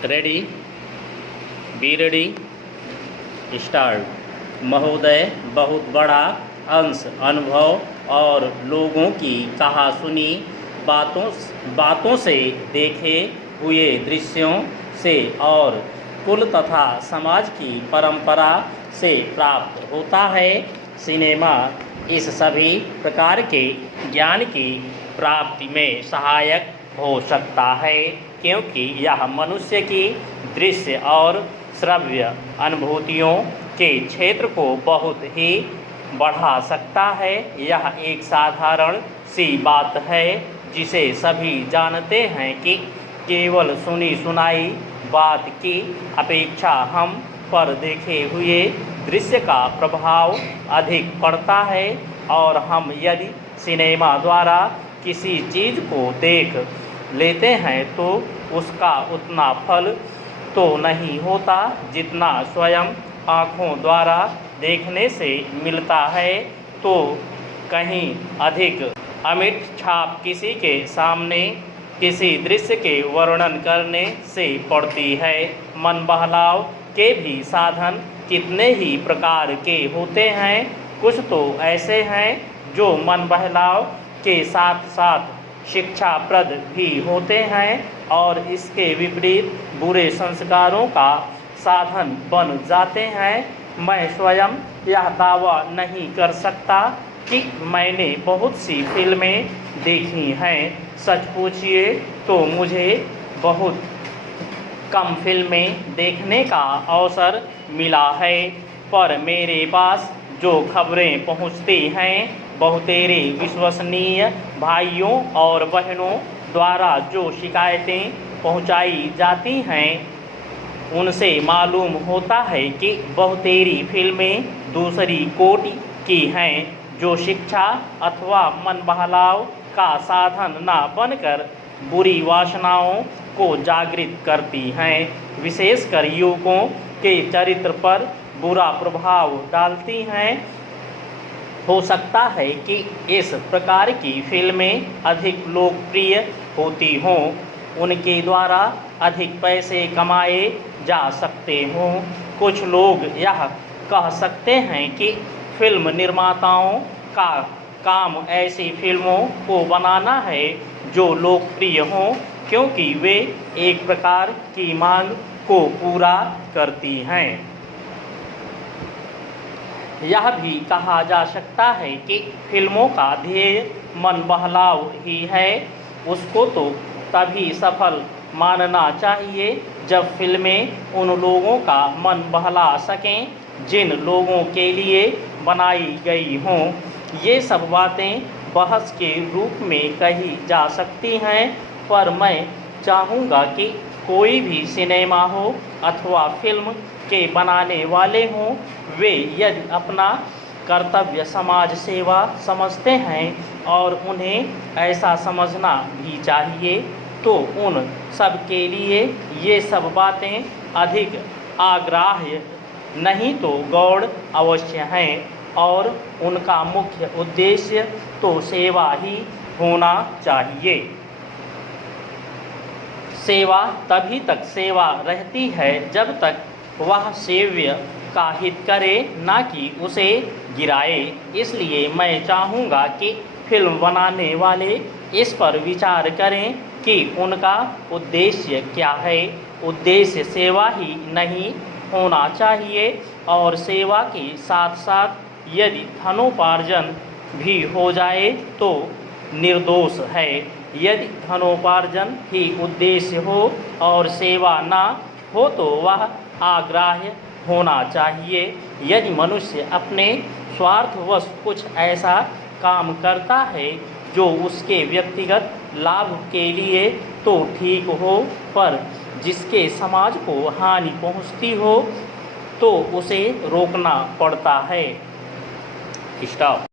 Ready, be ready, start. महोदय, बहुत बड़ा अंश अनुभव और लोगों की कहा सुनी बातों से, देखे हुए दृश्यों से और कुल तथा समाज की परंपरा से प्राप्त होता है। सिनेमा इस सभी प्रकार के ज्ञान की प्राप्ति में सहायक हो सकता है, क्योंकि यह मनुष्य की दृश्य और श्रव्य अनुभूतियों के क्षेत्र को बहुत ही बढ़ा सकता है। यह एक साधारण सी बात है जिसे सभी जानते हैं कि केवल सुनी सुनाई बात की अपेक्षा हम पर देखे हुए दृश्य का प्रभाव अधिक पड़ता है, और हम यदि सिनेमा द्वारा किसी चीज़ को देख लेते हैं तो उसका उतना फल तो नहीं होता जितना स्वयं आँखों द्वारा देखने से मिलता है। तो कहीं अधिक अमिट छाप किसी के सामने किसी दृश्य के वर्णन करने से पड़ती है। मन बहलाव के भी साधन कितने ही प्रकार के होते हैं। कुछ तो ऐसे हैं जो मन बहलाव के साथ साथ शिक्षाप्रद भी होते हैं, और इसके विपरीत बुरे संस्कारों का साधन बन जाते हैं। मैं स्वयं यह दावा नहीं कर सकता कि मैंने बहुत सी फिल्में देखी हैं। सच पूछिए तो मुझे बहुत कम फिल्में देखने का अवसर मिला है, पर मेरे पास जो खबरें पहुंचती हैं, बहुतेरे विश्वसनीय भाइयों और बहनों द्वारा जो शिकायतें पहुंचाई जाती हैं, उनसे मालूम होता है कि बहुतेरी फिल्में दूसरी कोटि की हैं, जो शिक्षा अथवा मन बहलाव का साधन न बनकर बुरी वासनाओं को जागृत करती हैं। विशेषकर युवकों के चरित्र पर बुरा प्रभाव डालती हैं। हो सकता है कि इस प्रकार की फिल्में अधिक लोकप्रिय होती हों, उनके द्वारा अधिक पैसे कमाए जा सकते हों। कुछ लोग यह कह सकते हैं कि फिल्म निर्माताओं का काम ऐसी फिल्मों को बनाना है जो लोकप्रिय हों, क्योंकि वे एक प्रकार की मांग को पूरा करती हैं। यह भी कहा जा सकता है कि फिल्मों का ध्येय मन बहलाव ही है। उसको तो तभी सफल मानना चाहिए जब फिल्में उन लोगों का मन बहला सकें जिन लोगों के लिए बनाई गई हों। ये सब बातें बहस के रूप में कही जा सकती हैं, पर मैं चाहूँगा कि कोई भी सिनेमा हो अथवा फिल्म के बनाने वाले हों, वे यदि अपना कर्तव्य समाज सेवा समझते हैं, और उन्हें ऐसा समझना भी चाहिए, तो उन सब के लिए ये सब बातें अधिक आग्राह्य नहीं तो गौण अवश्य हैं, और उनका मुख्य उद्देश्य तो सेवा ही होना चाहिए। सेवा तभी तक सेवा रहती है जब तक वह सेव्य का हित करे, ना कि उसे गिराए। इसलिए मैं चाहूँगा कि फिल्म बनाने वाले इस पर विचार करें कि उनका उद्देश्य क्या है। उद्देश्य सेवा ही नहीं होना चाहिए, और सेवा के साथ साथ यदि धनोपार्जन भी हो जाए तो निर्दोष है। यदि धनोपार्जन ही उद्देश्य हो और सेवा ना हो तो वह आग्राह्य होना चाहिए। यदि मनुष्य अपने स्वार्थवश कुछ ऐसा काम करता है जो उसके व्यक्तिगत लाभ के लिए तो ठीक हो, पर जिसके समाज को हानि पहुंचती हो तो उसे रोकना पड़ता है। स्टॉप।